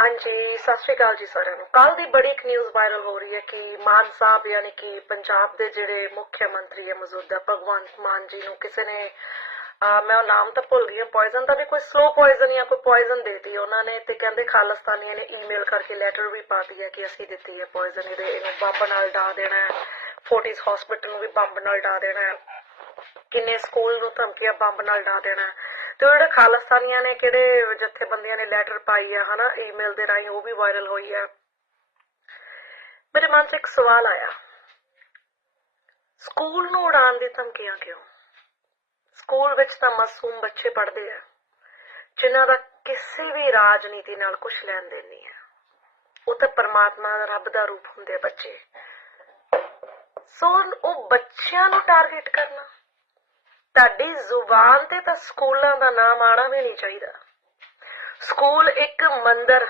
ਹਾਂਜੀ, ਸਤਿ ਸ਼੍ਰੀ ਅਕਾਲ ਜੀ ਸਾਰਿਆਂ ਨੂੰ ਕੱਲ ਦੀ ਬੜੀ ਇੱਕ ਨਿਊਜ਼ ਵਾਇਰਲ ਹੋ ਰਹੀ ਹੈ ਕਿ ਮਾਨ ਸਾਹਿਬ ਯਾਨੀ ਕਿ ਪੰਜਾਬ ਦੇ ਜਿਹੜੇ ਮੁੱਖ ਮੰਤਰੀ ਹੈ ਮੌਜੂਦਾ ਭਗਵੰਤ ਮਾਨ ਜੀ ਨੂੰ ਕਿਸੇ ਨੇ ਮੈਂ ਉਹ ਨਾਮ ਤਾਂ ਭੁੱਲ ਗਈ ਹਾਂ ਪੋਇਜ਼ਨ ਦਾ ਵੀ ਕੋਈ ਸਲੋ ਪੋਇਜ਼ਨ ਜਾਂ ਕੋਈ ਪੋਇਜ਼ਨ ਦੇਤੀ, ਉਹਨਾਂ ਨੇ ਤੇ ਕਹਿੰਦੇ ਖਾਲਿਸਤਾਨੀਆਂ ਨੇ ਈਮੇਲ ਕਰਕੇ ਲੈਟਰ ਵੀ ਪਾਤੀ ਹੈ ਕਿ ਅਸੀਂ ਦਿੱਤੀ ਹੈ ਪੋਇਜ਼ਨ ਇਹਦੇ ਇਹਨੂੰ ਬੰਬ ਨਾਲ ਡਾ ਦੇਣਾ ਹੈ ਫੋਰਟਿਸ ਹਸਪੀਟਲ ਨੂੰ ਵੀ ਬੰਬ ਨਾਲ ਡਾ ਦੇਣਾ ਹੈ, ਕਿੰਨੇ ਸਕੂਲ ਨੂੰ ਧਮਕੀਆਂ ਬੰਬ ਨਾਲ ਡਾ ਦੇਣਾ ਹੈ। ਤੇ ਉਹ ਜਿਹੜੇ ਖਾਲਿਸਤਾਨੀਆਂ ਨੇ, ਕਿਹੜੇ ਜਥੇਬੰਦੀਆਂ ਨੇ ਲੈਟਰ ਪਾਈ ਆ, ਹਨਾ ਈਮੇਲ ਦੇ ਰਾਹੀਂ ਉਹ ਵੀ ਵਾਇਰਲ ਹੋਈ ਆ। ਮੇਰੇ ਮਨ 'ਚ ਇੱਕ ਸਵਾਲ ਆਇਆ। ਸਕੂਲ ਨੂੰ ਉਡਾਉਣ ਦੀ ਧਮਕੀਆਂ ਕਿਉਂ? ਸਕੂਲ ਵਿੱਚ ਤਾਂ ਮਾਸੂਮ ਬੱਚੇ ਪੜ੍ਹਦੇ ਆ, ਜਿਨ੍ਹਾਂ ਦਾ ਕਿਸੇ ਵੀ ਰਾਜਨੀਤੀ ਨਾਲ ਕੁਝ ਲੈਣ ਦੇਣ ਨਹੀਂ ਹੈ ਉਹ ਤਾਂ ਪਰਮਾਤਮਾ ਦਾ ਰੱਬ ਦਾ ਰੂਪ ਹੁੰਦੇ ਬੱਚੇ। ਸੋ ਉਹ ਬੱਚਿਆਂ ਨੂੰ ਟਾਰਗੇਟ ਕਰਨਾ। ਤੁਹਾਡੀ ਜ਼ੁਬਾਨ ਤੇ ਤਾਂ ਸਕੂਲਾਂ ਦਾ ਨਾਮ ਆਣਾ ਵੀ ਨਹੀਂ ਚਾਹੀਦਾ। ਸਕੂਲ ਇੱਕ ਮੰਦਰ,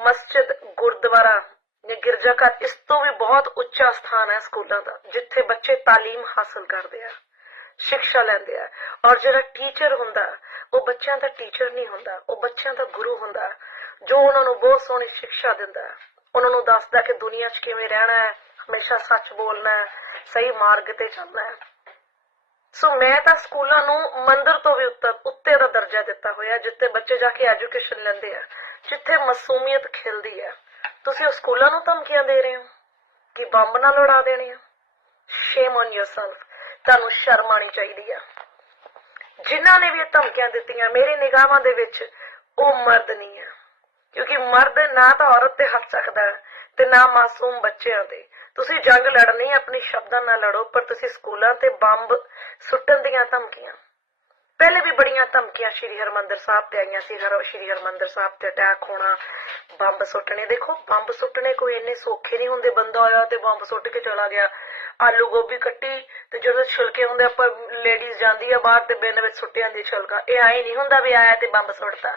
ਮਸਜਿਦ, ਗੁਰਦੁਆਰਾ ਜਾਂ ਗਿਰਜਾਘਰ, ਇਸ ਤੋਂ ਵੀ ਬਹੁਤ ਉੱਚਾ ਸਥਾਨ ਹੈ ਸਕੂਲਾਂ ਦਾ, ਜਿੱਥੇ ਬੱਚੇ ਤਾਲੀਮ ਹਾਸਲ ਕਰਦੇ ਆ ਸਿੱਖਿਆ ਲੈਂਦੇ ਆ। ਔਰ ਜਿਹੜਾ ਟੀਚਰ ਹੁੰਦਾ, ਉਹ ਬੱਚਿਆਂ ਦਾ ਟੀਚਰ ਨਹੀਂ ਹੁੰਦਾ, ਉਹ ਬੱਚਿਆਂ ਦਾ ਗੁਰੂ ਹੁੰਦਾ, ਜੋ ਉਹਨਾਂ ਨੂੰ ਬਹੁਤ ਸੋਹਣੀ ਸਿੱਖਿਆ ਦਿੰਦਾ ਹੈ। ਉਹਨਾਂ ਨੂੰ ਦੱਸਦਾ ਕਿ ਦੁਨੀਆ 'ਚ ਕਿਵੇਂ ਰਹਿਣਾ ਹੈ, ਹਮੇਸ਼ਾ ਸੱਚ ਬੋਲਣਾ ਹੈ, ਸਹੀ ਮਾਰਗ ਤੇ ਚੱਲਣਾ ਹੈ। ਸੋ ਮੈਂ ਤਾਂ ਸਕੂਲਾਂ ਨੂੰ ਮੰਦਰ ਤੋਂ ਵੀ ਉੱਤੇ ਉੱਤੇ ਦਾ ਦਰਜਾ ਦਿੱਤਾ ਹੋਇਆ ਜਿੱਥੇ ਬੱਚੇ ਜਾ ਕੇ ਐਜੂਕੇਸ਼ਨ ਲੈਂਦੇ ਆ, ਜਿੱਥੇ ਮਾਸੂਮੀਅਤ ਖਿਲਦੀ ਹੈ ਤੁਸੀਂ ਉਹ ਸਕੂਲਾਂ ਨੂੰ ਧਮਕੀਆਂ ਦੇ ਰਹੇ ਹੋ? ਕਿ ਬੰਬ ਨਾਲ ਉਡਾ ਦੇਣੇ ਆ? ਸ਼ੇਮ ਔਨ yourself ਤੁਹਾਨੂੰ ਸ਼ਰਮ ਆਣੀ ਚਾਹੀਦੀ ਆ। ਜਿਨ੍ਹਾਂ ਨੇ ਵੀ ਇਹ ਧਮਕੀਆਂ ਦਿੱਤੀਆਂ, ਮੇਰੇ ਨਿਗਾਹਾਂ ਦੇ ਵਿੱਚ ਉਹ ਮਰਦ ਨਹੀਂ ਆ। ਕਿਉਂਕਿ ਮਰਦ ਨਾ ਤਾਂ ਔਰਤ ਤੇ ਹੱਥ ਸਕਦਾ ਹੈ ਤੇ ਨਾ ਮਾਸੂਮ ਬੱਚਿਆਂ ਤੇ। ਤੁਸੀਂ ਜੰਗ ਲੜਨੀ, ਆਪਣੇ ਸ਼ਬਦਾਂ ਨਾਲ ਲੜੋ, ਪਰ ਤੁਸੀਂ ਸਕੂਲਾਂ ਤੇ ਬੰਬ ਸੁੱਟਣ ਦੀਆਂ ਧਮਕੀਆਂ। ਪਹਿਲੇ ਵੀ ਬੜੀਆਂ ਧਮਕੀਆਂ ਸ਼੍ਰੀ ਹਰਮੰਦਰ ਸਾਹਿਬ ਤੇ ਆਈਆਂ ਸੀ, ਹਰ ਸ਼੍ਰੀ ਹਰਮੰਦਰ ਸਾਹਿਬ ਤੇ ਅਟੈਕ ਹੋਣਾ, ਬੰਬ ਸੁੱਟਣੇ। ਦੇਖੋ, ਬੰਬ ਸੁੱਟਣੇ ਕੋਈ ਇੰਨੇ ਸੌਖੇ ਨਹੀਂ ਹੁੰਦੇ। ਬੰਦਾ ਆਇਆ ਤੇ ਬੰਬ ਸੁੱਟ ਕੇ ਚਲਾ ਗਿਆ। ਆਲੂ ਗੋਭੀ ਕੱਟੀ ਤੇ ਜਦੋਂ ਛਿਲਕੇ ਹੁੰਦੇ, ਆਪਾਂ ਲੇਡੀਜ਼ ਜਾਂਦੀ ਆ ਬਾਹਰ ਤੇ ਬਿੰਨ ਵਿੱਚ ਸੁੱਟ ਜਾਂਦੀ ਛਿਲਕਾ। ਇਹ ਐ ਨਹੀਂ ਹੁੰਦਾ ਵੀ ਆਇਆ ਤੇ ਬੰਬ ਸੁੱਟਦਾ।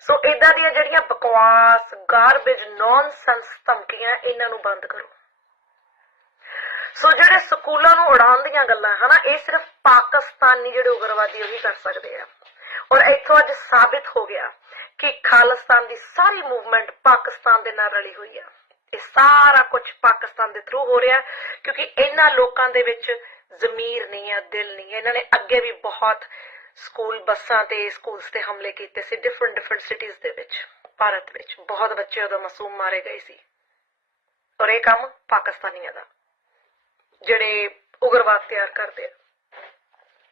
ਸੋ ਇਦਾਂ ਦੀਆਂ ਜਿਹੜੀਆਂ ਬਕਵਾਸ ਗਾਰਬੇਜ ਨੌਨਸੈਂਸ ਧਮਕੀਆਂ ਇਹਨਾਂ ਨੂੰ ਬੰਦ ਕਰੋ। ਸੋ ਜਿਹੜੇ ਸਕੂਲਾਂ ਨੂੰ ਉਡਾਉਣ ਦੀਆਂ ਗੱਲਾਂ, ਹਨਾ, ਇਹ ਸਿਰਫ ਪਾਕਿਸਤਾਨੀ ਜਿਹੜੇ ਉਗਰਵਾਦੀ ਉਹੀ ਕਰ ਸਕਦੇ ਆ। ਔਰ ਇੱਥੋਂ ਅੱਜ ਸਾਬਿਤ ਹੋ ਗਿਆ ਕਿ ਖਾਲਿਸਤਾਨ ਦੀ ਸਾਰੀ ਮੂਵਮੈਂਟ ਪਾਕਿਸਤਾਨ ਦੇ ਨਾਲ ਰਲੀ ਹੋਈ ਆ। ਇਹ ਸਾਰਾ ਕੁਝ ਪਾਕਿਸਤਾਨ ਦੇ ਥਰੂ ਹੋ ਰਿਹਾ, ਕਿਉਂਕਿ ਇਹਨਾਂ ਲੋਕਾਂ ਦੇ ਵਿੱਚ ਜ਼ਮੀਰ ਨਹੀਂ ਆ, ਦਿਲ ਨਹੀਂ ਹੈ ਇਹਨਾਂ ਨੇ ਅੱਗੇ ਵੀ ਬਹੁਤ ਸਕੂਲ ਬੱਸਾਂ ਤੇ ਸਕੂਲਸ ਤੇ ਹਮਲੇ ਕੀਤੇ ਸੀ ਡਿਫਰੈਂਟ ਡਿਫਰੈਂਟ ਸਿਟੀਜ਼ ਦੇ ਵਿੱਚ, ਭਾਰਤ ਵਿੱਚ। ਬਹੁਤ ਬੱਚੇ ਉਦੋਂ ਮਾਸੂਮ ਮਾਰੇ ਗਏ ਸੀ। ਔਰ ਇਹ ਕੰਮ ਪਾਕਿਸਤਾਨੀਆਂ ਦਾ, ਜਿਹੜੇ ਉਗਰਵਾਦ ਤਿਆਰ ਕਰਦੇ ਆ।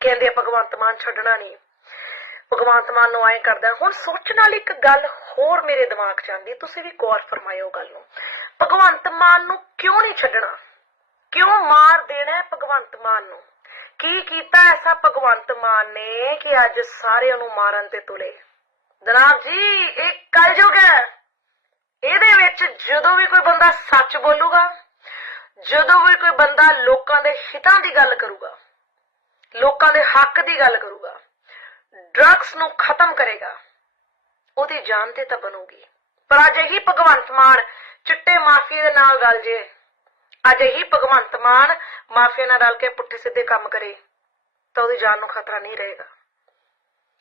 ਕਹਿੰਦੇ ਭਗਵੰਤ ਮਾਨ ਛੱਡਣਾ ਨਹੀਂ। ਭਗਵੰਤ ਮਾਨ ਨੂੰ ਐਂ ਕਰਦਾ, ਹੁਣ ਸੋਚਣ ਵਾਲੀ ਇੱਕ ਗੱਲ ਹੋਰ ਮੇਰੇ ਦਿਮਾਗ 'ਚ ਆਂਦੀ ਤੁਸੀਂ ਵੀ ਗੌਰ ਫਰਮਾਇਓ ਗੱਲ ਨੂੰ। ਭਗਵੰਤ ਮਾਨ ਨੂੰ ਕਿਉਂ ਨਹੀਂ ਛੱਡਣਾ? ਕਿਉਂ ਮਾਰ ਦੇਣਾ ਭਗਵੰਤ ਮਾਨ ਨੂੰ? ਕੀ ਕੀਤਾ ਐਸਾ ਭਗਵੰਤ ਮਾਨ ਨੇ ਕਿ ਅੱਜ ਸਾਰਿਆਂ ਨੂੰ ਮਾਰਨ ਤੇ ਤੁਲੇ? ਜਨਾਬ ਜੀ, ਇਹ ਕਲਯੁਗ ਹੈ। ਇਹਦੇ ਵਿੱਚ ਜਦੋਂ ਵੀ ਕੋਈ ਬੰਦਾ ਸੱਚ ਬੋਲੂਗਾ, ਜਦੋਂ ਵੀ ਕੋਈ ਬੰਦਾ ਲੋਕਾਂ ਦੇ ਹਿੱਤਾਂ ਦੀ ਗੱਲ ਕਰੂਗਾ, ਲੋਕਾਂ ਦੇ ਹੱਕ ਦੀ ਗੱਲ ਕਰੂਗਾ ਡਰੱਗਸ ਨੂੰ ਖਤਮ ਕਰੇਗਾ, ਉਹਦੀ ਜਾਨ ਤੇ ਤਾਂ ਬਣੂਗੀ। ਪਰ ਅੱਜ ਇਹੀ ਭਗਵੰਤ ਮਾਨ ਚਿੱਟੇ ਮਾਫੀਆ ਦੇ ਨਾਲ ਗੱਲ ਜੇ। ਅਜਿਹੀ ਭਗਵੰਤ ਮਾਨ ਮਾਫੀਆ ਨਾਲ ਰਲ ਕੇ ਪੁੱਠੇ ਸਿੱਧੇ ਕੰਮ ਕਰੇ ਤਾਂ ਉਹਦੀ ਜਾਨ ਨੂੰ ਖਤਰਾ ਨਹੀਂ ਰਹੇਗਾ।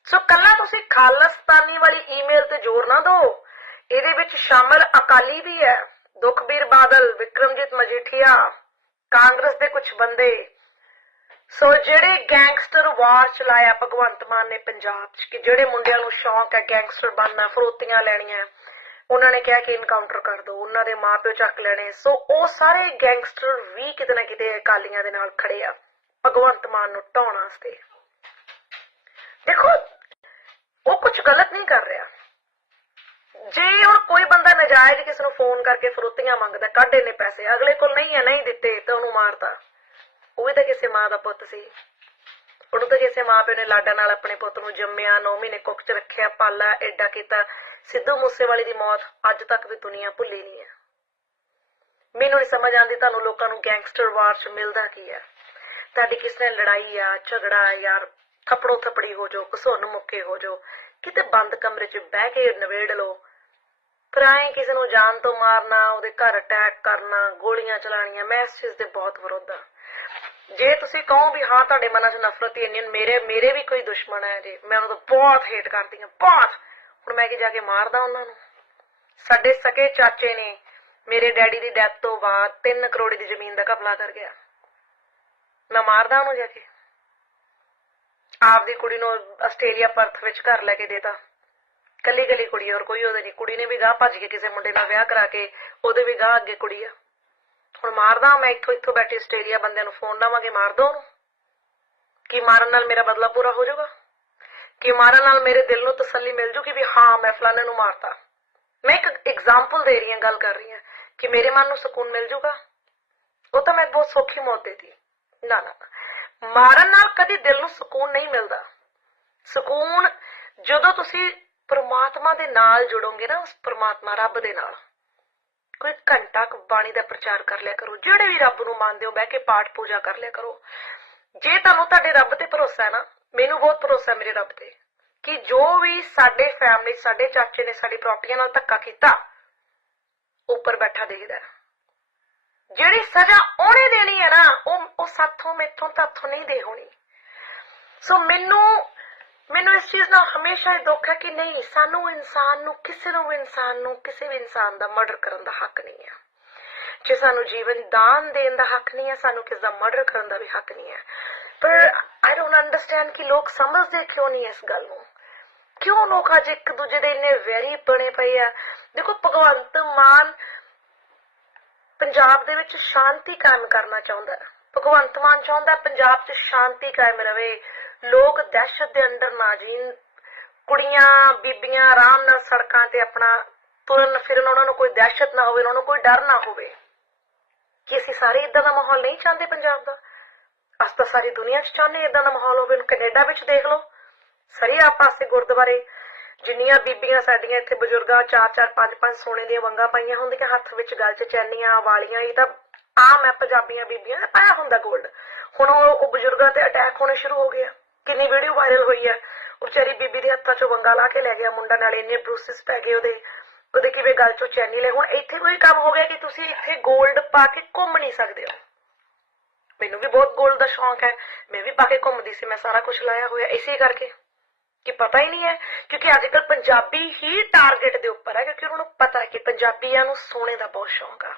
ਸੋ ਕੱਲਾ ਤੁਸੀਂ ਖਾਲਿਸਤਾਨੀ ਵਾਲੀ ਈਮੇਲ ਤੇ ਜ਼ੋਰ ਨਾ ਦਿਓ। ਇਹਦੇ ਵਿੱਚ ਸ਼ਾਮਲ ਅਕਾਲੀ ਵੀ ਹੈ, ਦੁਖਬੀਰ ਬਾਦਲ, ਵਿਕਰਮਜੀਤ ਮਜੀਠੀਆ, ਕਾਂਗਰਸ ਦੇ ਕੁਝ ਬੰਦੇ। ਸੋ ਜਿਹੜੇ ਗੈਂਗਸਟਰ ਵਾਰ ਚਲਾਇਆ ਭਗਵੰਤ ਮਾਨ ਨੇ ਪੰਜਾਬ 'ਚ, ਕਿ ਜਿਹੜੇ ਮੁੰਡਿਆਂ ਨੂੰ ਸ਼ੌਂਕ ਹੈ ਗੈਂਗਸਟਰ ਬਣਨਾ, ਫਰੋਤੀਆਂ ਲੈਣੀਆਂ ਉਹਨਾਂ ਨੇ ਕਿਹਾ ਕਿ ਇਨਕਾਊਂਟਰ ਕਰ ਦਿਓ ਉਹਨਾਂ ਦੇ ਮਾਪਿਓ ਚੱਕ ਲੈਣੇ। ਸੋ ਉਹ ਸਾਰੇ ਗੈਂਗਸਟਰ ਵੀ ਕਿਤੇ ਨਾ ਕਿਤੇ ਅਕਾਲੀਆਂ ਦੇ ਨਾਲ ਖੜੇ ਆ, ਭਗਵੰਤ ਮਾਨ ਨੂੰ ਢਾਉਣ ਵਾਸਤੇ। ਦੇਖੋ, ਉਹ ਕੁਝ ਗਲਤ ਨਹੀਂ ਕਰ ਰਿਹਾ। ਜੇ ਹੁਣ ਕੋਈ ਬੰਦਾ ਨਜਾਇਜ਼ ਕਿਸੇ ਨੂੰ ਫੋਨ ਕਰਕੇ ਫਰੋਤੀਆਂ ਮੰਗਦਾ, ਕੱਢ ਇਹਨੇ ਪੈਸੇ, ਅਗਲੇ ਕੋਲ ਨਹੀਂ ਹੈ ਨਹੀਂ ਦਿੱਤੇ, ਤਾਂ ਉਹਨੂੰ ਮਾਰਦਾ ਉਹ ਵੀ ਤਾਂ ਕਿਸੇ ਮਾਂ ਦਾ ਪੁੱਤ ਸੀ। ਉਹਨੂੰ ਤਾਂ ਕਿਸੇ ਮਾਂ ਪਿਓ ਨੇ ਲਾਡਾਂ ਨਾਲ ਆਪਣੇ ਪੁੱਤ ਨੂੰ ਜੰਮਿਆ 9 ਮਹੀਨੇ ਕੁੱਖ 'ਚ ਰੱਖਿਆ, ਪਾਲਾ ਐਡਾ ਕੀਤਾ। ਸਿੱਧੂ ਮੂਸੇਵਾਲੇ ਦੀ ਮੌਤ ਅੱਜ ਤੱਕ ਵੀ ਦੁਨੀਆ ਭੁੱਲੀ ਨਹੀਂ ਹੈ। ਮੈਨੂੰ ਨਹੀਂ ਸਮਝ ਆਉਂਦੀ ਤੁਹਾਨੂੰ ਲੋਕਾਂ ਨੂੰ ਗੈਂਗਸਟਰ ਵਾਰ 'ਚ ਮਿਲਦਾ ਕੀ ਹੈ। ਤੁਹਾਡੀ ਕਿਸ ਨੇ ਲੜਾਈ ਆ, ਝਗੜਾ ਯਾਰ ਥੱਪੜੋ ਥੱਪੜੀ ਹੋ ਜਾਓ ਘਸੁੰਨ ਮੁੱਕੇ ਹੋ ਜਾਓ, ਕਿਤੇ ਬੰਦ ਕਮਰੇ 'ਚ ਬਹਿ ਕੇ ਨਵੇੜ ਲਓ। ਪਰ ਕਿਸੇ ਨੂੰ ਜਾਨ ਤੋਂ ਮਾਰਨਾ, ਉਹਦੇ ਘਰ ਅਟੈਕ ਕਰਨਾ, ਗੋਲੀਆਂ ਚਲਾਣੀਆਂ ਮੈਂ ਇਸ ਚੀਜ਼ ਦੇ ਬਹੁਤ ਵਿਰੋਧ ਹਾਂ। ਜੇ ਤੁਸੀਂ ਕਹੋ ਵੀ ਹਾਂ, ਤੁਹਾਡੇ ਮਨਾਂ 'ਚ ਨਫ਼ਰਤ ਹੀ ਇੰਨੀ ਮੇਰੇ ਮੇਰੇ ਵੀ ਕੋਈ ਦੁਸ਼ਮਣ ਹੈ ਜੇ, ਮੈਂ ਉਹਨਾਂ ਤੋਂ ਬਹੁਤ ਹੇਟ ਕਰਦੀ ਹਾਂ, ਬਹੁਤ। ਹੁਣ ਮੈਂ ਕਿ ਜਾ ਕੇ ਮਾਰਦਾ ਉਹਨਾਂ ਨੂੰ। ਸਾਡੇ ਸਕੇ ਚਾਚੇ ਨੇ ਮੇਰੇ ਡੈਡੀ ਦੀ ਡੈਥ ਤੋਂ ਬਾਅਦ 3 ਕਰੋੜ ਦੀ ਜ਼ਮੀਨ ਦਾ ਘਪਲਾ ਕਰ ਗਿਆ। ਮੈਂ ਮਾਰਦਾ ਉਹਨੂੰ ਜਾ ਕੇ। ਆਪਦੀ ਕੁੜੀ ਨੂੰ ਆਸਟ੍ਰੇਲੀਆ ਪਰਥ ਵਿੱਚ ਘਰ ਲੈ ਕੇ ਦੇਤਾ। ਕੱਲੀ ਕੱਲੀ ਕੁੜੀ ਔਰ ਕੋਈ ਉਹਦੇ ਨਹੀਂ। ਕੁੜੀ ਨੇ ਵੀ ਗਾਹ ਭੱਜ ਕੇ ਕਿਸੇ ਮੁੰਡੇ ਨਾਲ ਵਿਆਹ ਕਰਾ ਕੇ, ਉਹਦੇ ਵੀ ਗਾਹ ਅੱਗੇ ਕੁੜੀ ਆ। ਹੁਣ ਮਾਰਦਾ ਮੈਂ, ਇੱਥੋਂ ਇੱਥੋਂ ਬੈਠੇ ਆਸਟ੍ਰੇਲੀਆ ਬੰਦਿਆਂ ਨੂੰ ਫੋਨ ਲਾਵਾਂਗੇ, ਮਾਰ ਦੋ ਉਹਨੂੰ। ਕੀ ਮਾਰਨ ਨਾਲ ਮੇਰਾ ਬਦਲਾ ਪੂਰਾ ਹੋ ਜਾਊਗਾ? ਕਿ ਮਾਰਨ ਨਾਲ ਮੇਰੇ ਦਿਲ ਨੂੰ ਤਸੱਲੀ ਮਿਲ ਜੂਗੀ ਵੀ ਹਾਂ, ਮੈਂ ਫਲਾਣੇ ਨੂੰ ਮਾਰਤਾ। ਮੈਂ ਇੱਕ ਐਗਜ਼ਾਮਪਲ ਦੇ ਰਹੀ ਹਾਂ, ਗੱਲ ਕਰ ਰਹੀ ਹਾਂ ਕਿ ਮੇਰੇ ਮਨ ਨੂੰ ਸਕੂਨ ਮਿਲ ਜੂਗਾ। ਉਹ ਤਾਂ ਮੈਂ ਬਹੁਤ ਸੌਖੀ ਮੌਤ ਦੇਤੀ। ਨਾ ਨਾ ਨਾ। ਮਾਰਨ ਨਾਲ ਕਦੀ ਦਿਲ ਨੂੰ ਸਕੂਨ ਨਹੀਂ ਮਿਲਦਾ। ਸਕੂਨ ਜਦੋਂ ਤੁਸੀਂ ਪਰਮਾਤਮਾ ਦੇ ਨਾਲ ਜੁੜੋਗੇ ਨਾ, ਉਸ ਪ੍ਰਮਾਤਮਾ ਰੱਬ ਦੇ ਨਾਲ, ਕੋਈ ਘੰਟਾ ਬਾਣੀ ਦਾ ਪ੍ਰਚਾਰ ਕਰ ਲਿਆ ਕਰੋ। ਜਿਹੜੇ ਵੀ ਰੱਬ ਨੂੰ ਮੰਨਦੇ ਹੋ, ਬਹਿ ਕੇ ਪਾਠ ਪੂਜਾ ਕਰ ਲਿਆ ਕਰੋ। ਜੇ ਤੁਹਾਨੂੰ ਤੁਹਾਡੇ ਰੱਬ ਤੇ ਭਰੋਸਾ ਹੈ ਨਾ, ਮੈਨੂੰ ਬਹੁਤ ਭਰੋਸਾ ਹੈ ਮੇਰੇ ਰੱਬ ਤੇ। ਕਿ ਜੋ ਵੀ ਸਾਡੇ ਫੈਮਿਲੀ ਸਾਡੇ ਚਾਚੇ ਨੇ ਸਾਡੀ ਪ੍ਰਾਪਰਟੀਆਂ ਨਾਲ ਧੱਕਾ ਕੀਤਾ, ਉੱਪਰ ਬੈਠਾ ਦੇਖਦਾ ਜਿਹੜੀ ਸਜ਼ਾ ਉਹਨੇ ਦੇਣੀ ਹੈ ਨਾ, ਉਹ ਉਹ ਸਾਥੋਂ ਮੈਥੋਂ ਤਾਥੋਂ ਨਹੀਂ ਦੇ ਹੋਣੀ। ਸੋ ਮੈਨੂੰ ਮੈਨੂੰ ਇਸ ਚੀਜ਼ ਨਾਲ ਹਮੇਸ਼ਾ ਇਹ ਦੁੱਖ ਹੈ ਕਿ ਨਹੀਂ, ਸਾਨੂੰ ਇਨਸਾਨ ਨੂੰ, ਕਿਸੇ ਨੂੰ ਵੀ ਇਨਸਾਨ ਨੂੰ, ਕਿਸੇ ਵੀ ਇਨਸਾਨ ਦਾ ਮਰਡਰ ਕਰਨ ਦਾ ਹੱਕ ਨਹੀਂ ਹੈ। ਜੇ ਸਾਨੂੰ ਜੀਵਨ ਦਾਨ ਦੇਣ ਦਾ ਹੱਕ ਨਹੀਂ ਹੈ, ਸਾਨੂੰ ਕਿਸੇ ਦਾ ਮਰਡਰ ਕਰਨ ਦਾ ਵੀ ਹੱਕ ਨਹੀਂ ਹੈ। ਪਰ ਆਈ ਡੋਨਟ ਅੰਡਰਸਟੈਂਡ ਕਿ ਲੋਕ ਸਮਝਦੇ ਕਿਉਂ ਨਹੀਂ ਇਸ ਗੱਲ ਨੂੰ? ਕਿਉਂ ਲੋਕ ਅੱਜ ਇੱਕ ਦੂਜੇ ਦੇ ਇੰਨੇ ਵੈਰੀ ਬਣੇ ਪਏ ਆ? ਦੇਖੋ, ਭਗਵੰਤ ਮਾਨ ਪੰਜਾਬ ਦੇ ਵਿੱਚ ਸ਼ਾਂਤੀ ਕਾਇਮ ਕਰਨਾ ਚਾਹੁੰਦਾ ਹੈ। ਭਗਵੰਤ ਮਾਨ ਚਾਹੁੰਦਾ ਪੰਜਾਬ 'ਚ ਸ਼ਾਂਤੀ ਕਾਇਮ ਰਵੇ ਲੋਕ ਦਹਿਸ਼ਤ ਦੇ ਅੰਦਰ ਨਾ ਜੀਣ। ਕੁੜੀਆਂ, ਬੀਬੀਆਂ ਆਰਾਮ ਨਾਲ ਸੜਕਾਂ ਤੇ ਆਪਣਾ ਤੁਰਨ ਫਿਰਨ, ਉਹਨਾਂ ਨੂੰ ਕੋਈ ਦਹਿਸ਼ਤ ਨਾ ਹੋਵੇ, ਉਹਨਾਂ ਨੂੰ ਕੋਈ ਡਰ ਨਾ ਹੋਵੇ। ਕਿ ਅਸੀਂ ਸਾਰੇ ਇਦਾਂ ਦਾ ਮਾਹੌਲ ਨਹੀਂ ਚਾਹੁੰਦੇ ਪੰਜਾਬ ਦਾ? ਅਸੀਂ ਤਾਂ ਸਾਰੀ ਦੁਨੀਆ 'ਚ ਚਾਹੁੰਦੇ ਇਦਾਂ ਦਾ ਮਾਹੌਲ ਹੋਵੇ। ਕੈਨੇਡਾ ਵਿੱਚ ਦੇਖ ਲਓ। ਸਰੀਆ ਪਾਸੇ ਗੁਰਦੁਆਰੇ, ਜਿੰਨੀਆਂ ਬੀਬੀਆਂ ਸਾਡੀਆਂ ਇੱਥੇ ਬਜ਼ੁਰਗਾਂ, ਚਾਰ ਚਾਰ, ਪੰਜ ਪੰਜ ਸੋਨੇ ਦੀਆਂ ਵੰਗਾਂ ਪਾਈਆਂ ਹੁੰਦੀਆਂ, ਹੱਥ ਵਿੱਚ ਗਲ 'ਚ ਚੈਨੀਆਂ, ਵਾਲੀਆਂ, ਇਹ ਤਾਂ ਆਮ ਹੈ ਪੰਜਾਬੀਆਂ ਬੀਬੀਆਂ ਦਾ ਪਾਇਆ ਹੁੰਦਾ 골ਡ ਹੁਣ ਉਹ ਬਜ਼ੁਰਗਾਂ ਤੇ ਅਟੈਕ ਹੋਣੇ ਸ਼ੁਰੂ ਹੋ ਗਿਆ ਕਿੰਨੀ ਵੀਡੀਓ ਵਾਇਰਲ ਹੋਈ ਹੈ ਵਿਚਾਰੀ ਬੀਬੀ ਦੇ ਹੱਥਾਂ 'ਚੋਂ ਵੰਗਾ ਲਾ ਕੇ ਲੈ ਗਿਆ, ਮੁੰਡਾ ਨਾਲ ਇੰਨੇ ਬਰੂਸਿਸ ਪੈ ਗਏ ਉਹਦੇ। ਉਹਦੇ ਕਿਵੇਂ ਗੱਲ 'ਚੋਂ ਚੈਨੀ ਲੈ, ਹੁਣ ਇੱਥੇ ਕੋਈ ਕੰਮ ਹੋ ਗਿਆ ਕਿ ਤੁਸੀਂ ਇੱਥੇ ਗੋਲਡ ਪਾ ਕੇ ਘੁੰਮ ਨਹੀਂ ਸਕਦੇ ਹੋ? ਮੈਨੂੰ ਵੀ ਬਹੁਤ ਗੋਲਡ ਦਾ ਸ਼ੌਂਕ ਹੈ। ਮੈਂ ਵੀ ਪਾ ਕੇ ਘੁੰਮਦੀ ਸੀ, ਮੈਂ ਸਾਰਾ ਕੁਝ ਲਾਇਆ ਹੋਇਆ, ਇਸੇ ਕਰਕੇ। ਕਿ ਪਤਾ ਹੀ ਨਹੀਂ ਹੈ, ਕਿਉਂਕਿ ਅੱਜ ਕੱਲ ਪੰਜਾਬੀ ਹੀ ਟਾਰਗੇਟ ਦੇ ਉੱਪਰ ਹੈ, ਕਿਉਂਕਿ ਉਹਨਾਂ ਨੂੰ ਪਤਾ ਹੈ ਕਿ ਪੰਜਾਬੀਆਂ ਨੂੰ ਸੋਨੇ ਦਾ ਬਹੁਤ ਸ਼ੌਂਕ ਆ।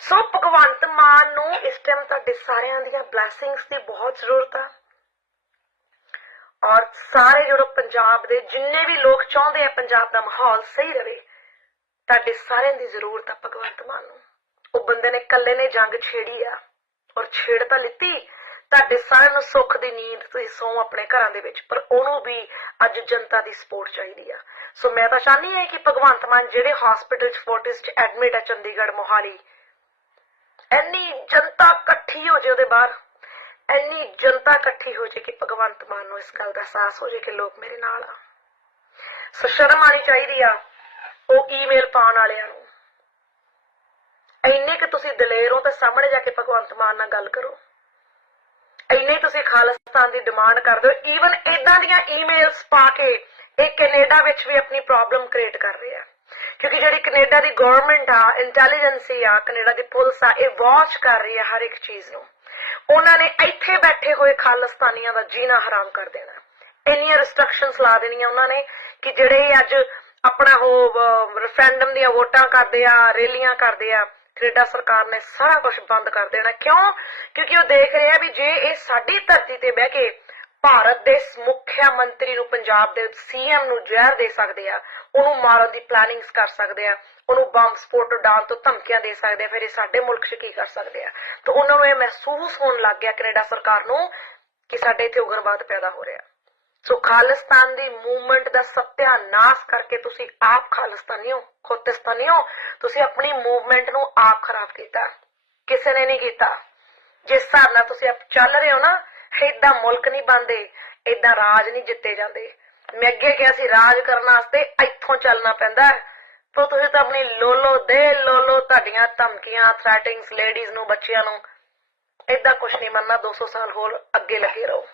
ਸੋ ਭਗਵੰਤ ਮਾਨ ਨੂੰ ਇਸ ਟਾਈਮ ਤੁਹਾਡੇ ਸਾਰਿਆਂ ਦੀਆਂ ਬਲੇਸਿੰਗਸ ਦੀ ਬਹੁਤ ਜ਼ਰੂਰਤ ਆ। ਔਰ ਸਾਰੇ ਜਿਹੜੇ ਪੰਜਾਬ ਦੇ ਜਿੰਨੇ ਵੀ ਲੋਕ ਚਾਹੁੰਦੇ ਆ ਪੰਜਾਬ ਦਾ ਮਾਹੌਲ ਸਹੀ ਰਹੇ, ਤੁਹਾਡੇ ਸਾਰਿਆਂ ਦੀ ਜ਼ਰੂਰਤ ਆ ਭਗਵੰਤ ਮਾਨ ਨੂੰ। ਉਹ ਬੰਦੇ ਨੇ ਇਕੱਲੇ ਨੇ ਜੰਗ ਛੇੜੀ ਆ, ਔਰ ਛੇੜ ਤਾਂ ਲਿੱਤੀ ਤੁਹਾਡੇ ਸਾਰਿਆਂ ਨੂੰ ਸੁੱਖ ਦੀ ਨੀਂਦ ਤੁਸੀਂ ਸੌਂ ਆਪਣੇ ਘਰਾਂ ਦੇ ਵਿੱਚ, ਪਰ ਉਹਨੂੰ ਵੀ ਅੱਜ ਜਨਤਾ ਦੀ ਸਪੋਰਟ ਚਾਹੀਦੀ ਆ। ਸੋ ਮੈਂ ਤਾਂ ਚਾਹਨੀ ਹਾਂ ਕਿ ਭਗਵੰਤ ਮਾਨ ਜਿਹੜੇ ਹਸਪੀਟਲ ਚ ਫੋਰਟਿਸ ਚ ਐਡਮਿਟ ਆ ਚੰਡੀਗੜ੍ਹ ਮੋਹਾਲੀ, ਇੰਨੀ ਜਨਤਾ ਇਕੱਠੀ ਹੋ ਜੇ ਉਹਦੇ ਬਾਹਰ ਐਨੀ ਜਨਤਾ ਇਕੱਠੀ ਹੋ ਜੇ ਕਿ ਭਗਵੰਤ ਮਾਨ ਨੂੰ ਇਸ ਗੱਲ ਦਾ ਅਹਿਸਾਸ ਹੋ ਜੇ ਕਿ ਲੋਕ ਮੇਰੇ ਨਾਲ ਆ। ਸੋ ਸ਼ਰਮ ਆਣੀ ਚਾਹੀਦੀ ਆ ਉਹ ਈਮੇਲ ਪਾਉਣ ਵਾਲਿਆਂ ਨੂੰ। ਇੰਨੇ ਕਿ ਤੁਸੀਂ ਦਲੇਰ ਹੋ ਤਾਂ ਸਾਹਮਣੇ ਜਾ ਕੇ ਭਗਵੰਤ ਮਾਨ ਨਾਲ ਗੱਲ ਕਰੋ। ਇੰਨੇ ਤੁਸੀਂ ਖਾਲਿਸਤਾਨ ਦੀ ਡਿਮਾਂਡ ਕਰਦੇ ਹੋ ਈਵਨ ਇਦਾਂ ਦੀਆਂ ਈਮੇਲਸ ਪਾ ਕੇ ਇਹ ਕੈਨੇਡਾ ਵਿੱਚ ਵੀ ਆਪਣੀ ਪ੍ਰੋਬਲਮ ਕ੍ਰੀਏਟ ਕਰ ਰਹੇ ਆ। ਕਿਉਂਕਿ ਜਿਹੜੀ ਕੈਨੇਡਾ ਦੀ ਗਵਰਨਮੈਂਟ ਆ ਇੰਟੈਲੀਜੈਂਸੀ ਆ, ਕੈਨੇਡਾ ਦੀ ਪੁਲਿਸ ਆ, ਇਹ ਵਾਚ ਕਰ ਰਹੀ ਆ ਹਰ ਇੱਕ ਚੀਜ਼ ਨੂੰ। ਉਹਨਾਂ ਨੇ ਇੱਥੇ ਬੈਠੇ ਹੋਏ ਖਾਲਿਸਤਾਨੀਆਂ ਦਾ ਜੀਣਾ ਹਰਾਮ ਕਰ ਦੇਣਾ। ਇੰਨੀਆਂ ਰਿਸਟ੍ਰਿਕਸ਼ਨਸ ਲਾ ਦੇਣੀਆਂ ਉਹਨਾਂ ਨੇ ਕਿ ਜਿਹੜੇ ਅੱਜ ਆਪਣਾ ਉਹ ਰੈਫਰੈਂਡਮ ਦੀਆਂ ਵੋਟਾਂ ਕਰਦੇ ਆ, ਰੈਲੀਆਂ ਕਰਦੇ ਆ ਕੈਨੇਡਾ ਸਰਕਾਰ ਨੇ ਸਾਰਾ ਕੁਝ ਬੰਦ ਕਰ ਦੇਣਾ। ਕਿਉਂ? ਕਿਉਂਕਿ ਉਹ ਦੇਖ ਰਿਹਾ ਵੀ ਜੇ ਇਹ ਸਾਡੀ ਧਰਤੀ ਤੇ ਬਹਿ ਕੇ ਭਾਰਤ ਦੇ ਮੁੱਖ ਮੰਤਰੀ ਨੂੰ ਪੰਜਾਬ ਦੇ ਸੀਐਮ ਨੂੰ ਜ਼ਹਿਰ ਦੇ ਸਕਦੇ ਆ, ਉਹਨੂੰ ਮਾਰਨ ਦੀ ਪਲੈਨਿੰਗਸ ਕਰ ਸਕਦੇ ਆ, ਉਹਨੂੰ ਬੰਬ ਸਪੋਰਟ ਉਡਾਉਣ ਤੋਂ ਧਮਕੀਆਂ ਦੇ ਸਕਦੇ ਆ, ਫਿਰ ਇਹ ਸਾਡੇ ਮੁਲਕ 'ਚ ਕੀ ਕਰ ਸਕਦੇ ਆ? ਤਾਂ ਉਹਨਾਂ ਨੂੰ ਇਹ ਮਹਿਸੂਸ ਹੋਣ ਲੱਗ ਗਿਆ ਕੈਨੇਡਾ ਸਰਕਾਰ ਨੂੰ ਕਿ ਸਾਡੇ ਇੱਥੇ ਉਗਰਵਾਦ ਪੈਦਾ ਹੋ ਰਿਹਾ। ਸੋ ਖਾਲਿਸਤਾਨ ਦੀ ਮੂਵਮੈਂਟ ਦਾ ਸਤਿਆਨਾਸ਼ ਕਰਕੇ ਤੁਸੀਂ ਆਪ ਖਾਲਿਸਤਾਨੀ ਹੋ ਖੋਤਿਸਤਾਨੀ ਹੋ, ਤੁਸੀਂ ਆਪਣੀ ਮੂਵਮੈਂਟ ਨੂੰ ਆਪ ਖਰਾਬ ਕੀਤਾ। ਕਿਸੇ ਨੇ ਨਹੀਂ ਕੀਤਾ। ਜਿਸ ਹਿਸਾਬ ਨਾਲ ਤੁਸੀਂ ਆਪ ਚੱਲ ਰਹੇ ਹੋ ਨਾ, ਏਦਾਂ ਮੁਲਕ ਨਹੀਂ ਬਣਦੇ, ਏਦਾਂ ਰਾਜ ਨਹੀਂ ਜਿੱਤੇ ਜਾਂਦੇ। ਮੈਂ ਅੱਗੇ ਕਿਹਾ ਸੀ, ਰਾਜ ਕਰਨ ਵਾਸਤੇ ਇੱਥੋਂ ਚੱਲਣਾ ਪੈਂਦਾ ਪਰ ਤੁਸੀਂ ਤਾਂ ਆਪਣੀ ਲੋਲੋ ਦੇ ਲੋਲੋ ਤੁਹਾਡੀਆਂ ਧਮਕੀਆਂ ਥ੍ਰੈਟਿੰਗਸ ਲੇਡੀਜ਼ ਨੂੰ, ਬੱਚਿਆਂ ਨੂੰ, ਏਦਾਂ ਕੁਝ ਨਹੀਂ ਮੰਨਣਾ 200 ਸਾਲ ਹੋਰ ਅੱਗੇ ਲੱਗੇ ਰਹੋ।